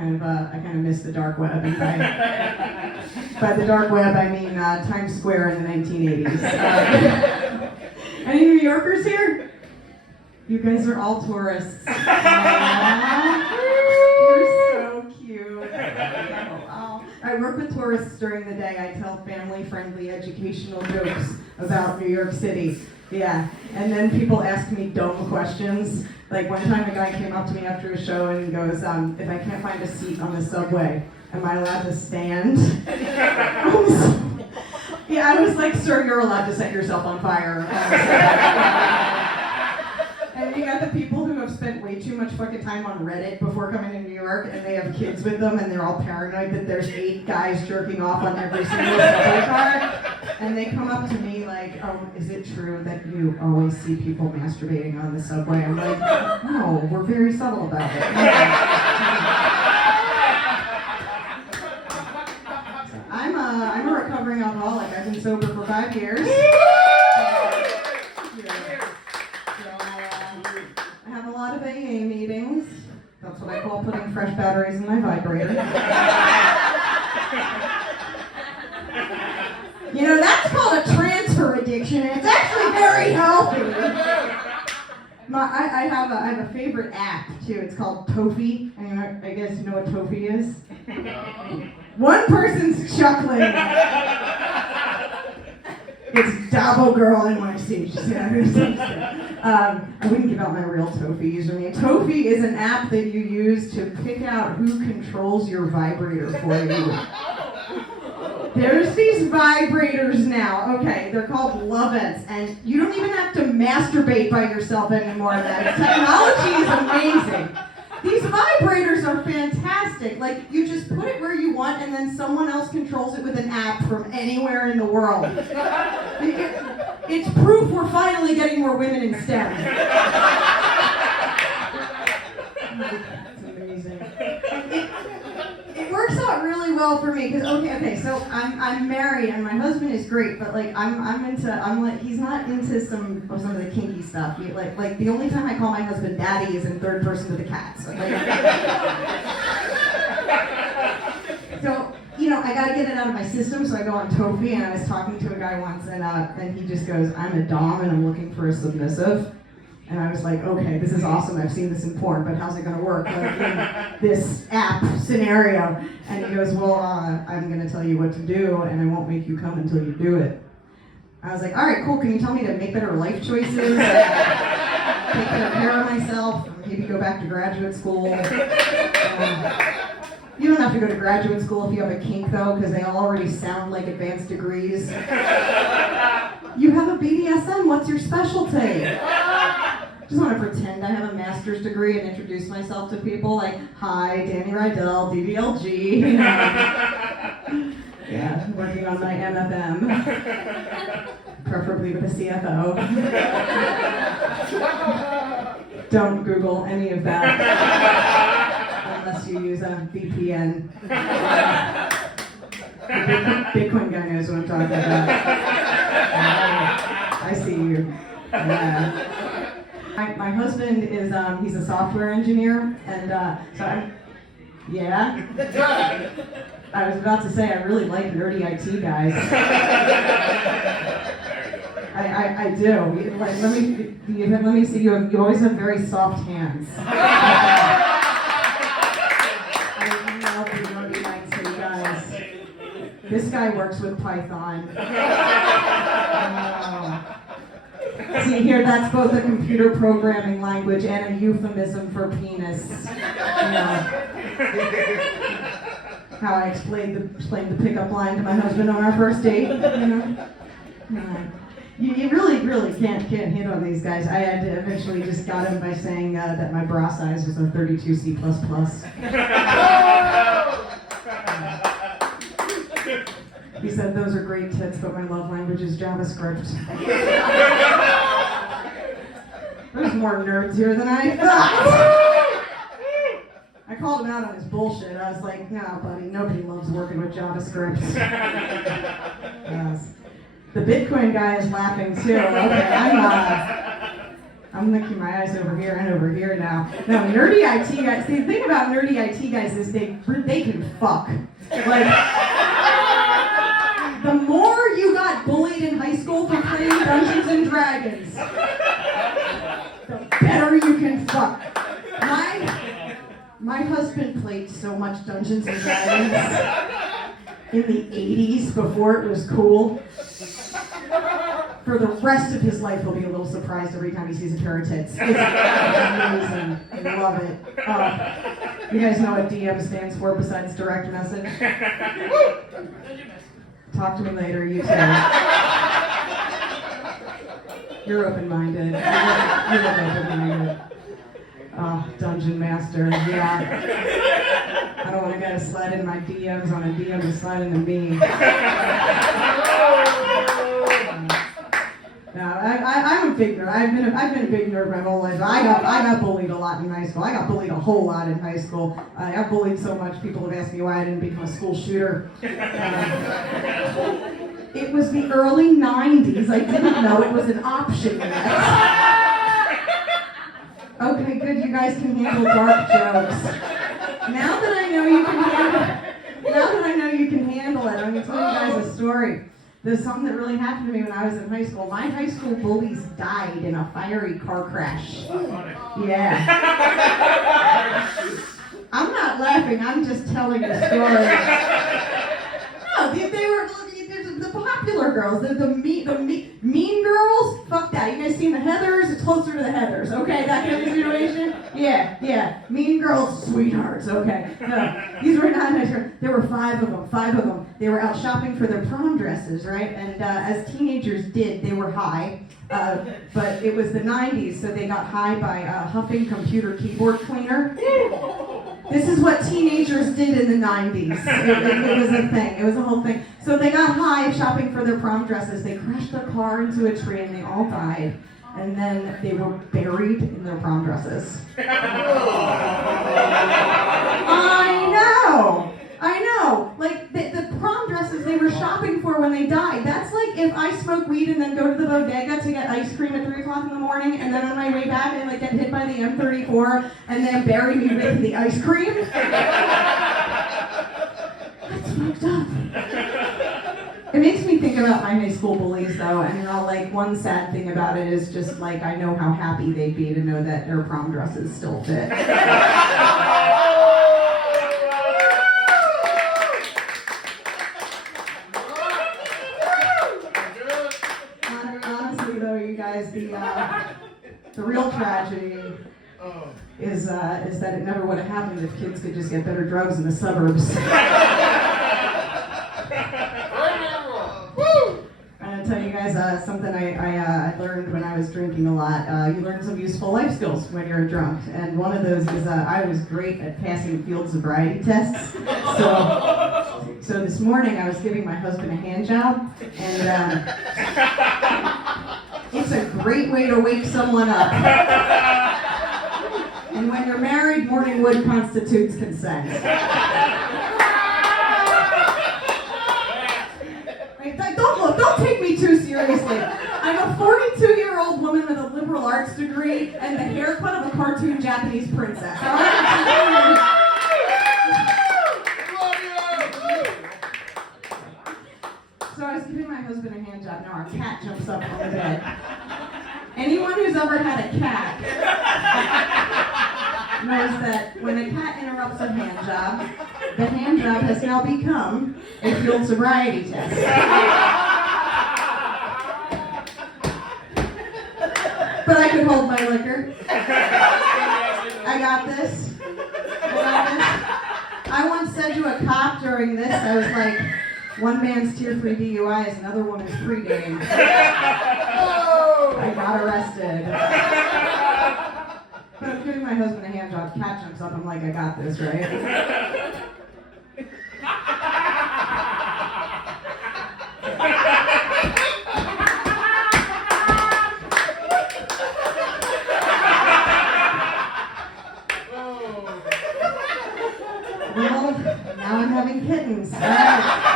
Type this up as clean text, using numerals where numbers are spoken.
I kind of miss the dark web. And by the dark web, I mean Times Square in the 1980s. Any New Yorkers here? You guys are all tourists. You're so cute. I work with tourists during the day. I tell family-friendly educational jokes about New York City. Yeah, and then people ask me dumb questions. Like one time a guy came up to me after a show and goes, if I can't find a seat on the subway, am I allowed to stand? Yeah, I was like, sir, you're allowed to set yourself on fire. And you got the people who have spent way too much fucking time on Reddit before coming to New York, and they have kids with them, and they're all paranoid that there's 8 guys jerking off on every single subway car. And they come up to me like, is it true that you always see people masturbating on the subway? I'm like, no, we're very subtle about it. I'm a recovering alcoholic. I've been sober for 5 years. I have a lot of AA meetings. That's what I call putting fresh batteries in my vibrator. You know, that's called a transfer addiction, and it's actually very healthy. I have a favorite app, too. It's called Tofi. I guess you know what Tofi is? One person's chuckling. It's Dabo Girl NYC. I wouldn't give out my real Tofi username. Tofi is an app that you use to pick out who controls your vibrator for you. There's these vibrators now. Okay, they're called Lovettes, and you don't even have to masturbate by yourself anymore. That technology is amazing. These vibrators are fantastic. Like, you just put it where you want, and then someone else controls it with an app from anywhere in the world. It's proof we're finally getting more women in STEM. It's amazing. It works out really well for me because okay. So I'm married and my husband is great, but like he's not into some of the kinky stuff. Like the only time I call my husband daddy is in third person to the cat. So you know, I got to get it out of my system, so I go on Tofi, and I was talking to a guy once, and he just goes, I'm a dom, and I'm looking for a submissive. And I was like, okay, this is awesome. I've seen this in porn, but how's it going to work in this app scenario? And he goes, well, I'm going to tell you what to do, and I won't make you come until you do it. I was like, all right, cool. Can you tell me to make better life choices? Take better care of myself, maybe go back to graduate school. You don't have to go to graduate school if you have a kink, though, because they all already sound like advanced degrees. You have a BDSM, what's your specialty? Just want to pretend I have a master's degree and introduce myself to people like, hi, Dani Riedel, DVLG. You know. Yeah, working on my MFM, preferably with a CFO. Don't Google any of that. Unless you use a VPN. The Bitcoin guy knows what I'm talking about. I see you. My husband is, he's a software engineer, and so I was about to say I really like nerdy IT guys. I do. Like, let me see, you always have very soft hands. This guy works with Python. See here, that's both a computer programming language and a euphemism for penis. You know, how I explained the pickup line to my husband on our first date. You really can't hit on these guys. I had to eventually just got him by saying that my bra size was a 32C++. He said, those are great tits, but my love language is JavaScript. There's more nerds here than I thought. I called him out on his bullshit. I was like, no, buddy, nobody loves working with JavaScript. Yes. The Bitcoin guy is laughing too. Okay, I'm looking my eyes over here and over here now. No, nerdy IT guys, the thing about nerdy IT guys is they can fuck. Like, the more you got bullied in high school for playing Dungeons and Dragons, the better you can fuck. My husband played so much Dungeons and Dragons in the 80s before it was cool. For the rest of his life, he'll be a little surprised every time he sees a pair of tits. It's amazing. I love it. You guys know what DM stands for besides direct message? Talk to me later, you too. You're open-minded. You're open-minded. Oh, Dungeon Master, yeah. I don't want a guy to slide in my DMs on a DM to slide into me. No, I'm a big nerd. I've been a big nerd my whole life. I got bullied a lot in high school. I got bullied a whole lot in high school. I got bullied so much people have asked me why I didn't become a school shooter. It was the early 90s. I didn't know it was an option yet. Okay, good. You guys can handle dark jokes. Now that I know you can handle it, I'm going to tell you guys a story. There's something that really happened to me when I was in high school. My high school bullies died in a fiery car crash. Yeah. I'm not laughing. I'm just telling the story. No, they were the popular girls, the mean girls. Fuck that. You guys seen the Heathers? It's closer to the Heathers. Okay, that kind of situation. Yeah. Mean girls, sweethearts. Okay. No, these were not nice girls. There were five of them. They were out shopping for their prom dresses, right? And as teenagers did, they were high. But it was the 90s, so they got high by huffing computer keyboard cleaner. This is what teenagers did in the 90s. It was a thing. It was a whole thing. So they got high shopping for their prom dresses. They crashed their car into a tree and they all died. And then they were buried in their prom dresses. I know. Like the prom dresses they were shopping for when they died. That's like if I smoke weed and then go to the bodega to get ice cream at 3 o'clock in the morning, and then on my way back I like get hit by the M34 and then bury me with the ice cream. That's fucked up. It makes me think about my high school bullies though, and like one sad thing about it is just like I know how happy they'd be to know that their prom dresses still fit. Honestly though, you guys, the real tragedy is that it never would have happened if kids could just get better drugs in the suburbs. I'm going to tell you guys something I learned when I was drinking a lot. You learn some useful life skills when you're drunk. And one of those is I was great at passing field sobriety tests. So this morning I was giving my husband a hand job. And it's a great way to wake someone up. And when you're married, morning wood constitutes consent. Don't take me too seriously. I'm a 42-year-old woman with a liberal arts degree and the haircut of a cartoon Japanese princess. All right? So I was giving my husband a hand job. Now our cat jumps up on the bed. Anyone who's ever had a cat knows that when a cat interrupts a hand job, the hand job has now become a field sobriety test. But I could hold my liquor. I got this. I once said to a cop during this, I was like, one man's tier-free DUI is another woman's pre-game. I got arrested. But I'm giving my husband a hand job, cat jumps up, I'm like, I got this, right? Well, now I'm having kittens. All right.